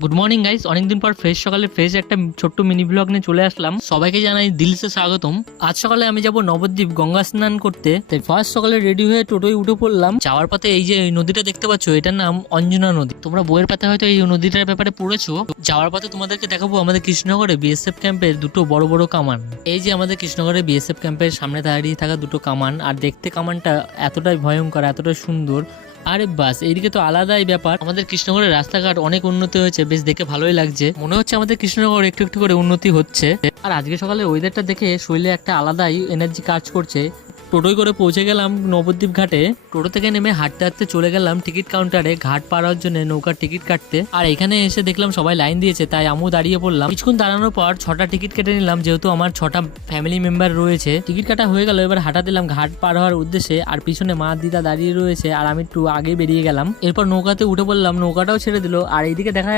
Good morning guys, অনেকদিন পর fresh সকালে ফ্রেশ একটা ছোট্ট মিনি ব্লগ নিয়ে চলে আসলাম। সবাইকে জানাই দিল সে স্বাগতম। আজ সকালে আমি যাব নবদ্বীপ গঙ্গা স্নান করতে, তাই ফার্স্ট সকালে রেডি হয়ে টোটোয় উঠে পড়লাম। যাওয়ার পথে এই যে নদীটা দেখতে পাচ্ছ, এটার নাম অঞ্জনা নদী। তোমরা বইয়ের পাতা হয়তো এই নদীটার ব্যাপারে পড়েছো। যাওয়ার পথে তোমাদেরকে দেখাবো আমাদের কৃষ্ণনগরে বিএসএফ ক্যাম্পের দুটো বড় বড় কামান। এই যে আমাদের কৃষ্ণনগরে বিএসএফ ক্যাম্পের সামনে দাঁড়িয়ে থাকা দুটো কামান, আর দেখতে কামানটা এতটাই ভয়ঙ্কর, এতটাই সুন্দর। আরে বাস, এইদিকে তো আলাদাই ব্যাপার। আমাদের কৃষ্ণনগরের রাস্তাঘাট অনেক উন্নতি হয়েছে, বেশ দেখে ভালোই লাগছে। মনে হচ্ছে আমাদের কৃষ্ণনগর একটু একটু করে উন্নতি হচ্ছে। আর আজকে সকালে ওয়েদারটা দেখে শরীরে একটা আলাদাই এনার্জি কাজ করছে। টোটোয় করে পৌঁছে গেলাম নবদ্বীপ ঘাটে। টোটো থেকে নেমে হাঁটতে হাঁটতে চলে গেলাম টিকিট কাউন্টারে ঘাট পার হওয়ার জন্য নৌকার টিকিট কাটতে। আর এখানে এসে দেখলাম সবাই লাইন দিয়েছে, তাই আমিও দাঁড়িয়ে পড়লাম। কিছুক্ষণ দাঁড়ানোর পর 6টা টিকিট কেটে নিলাম, যেহেতু আমার 6টা ফ্যামিলি মেম্বার রয়েছে। টিকিট কাটা হয়ে গেল, এবার হাঁটা দিলাম ঘাট পার হওয়ার উদ্দেশ্যে। আর পিছনে মা দিদা দাঁড়িয়ে রয়েছে, আর আমি একটু আগে বেরিয়ে গেলাম। এরপর নৌকাতে উঠে পড়লাম, নৌকাটাও ছেড়ে দিল। আর এইদিকে দেখা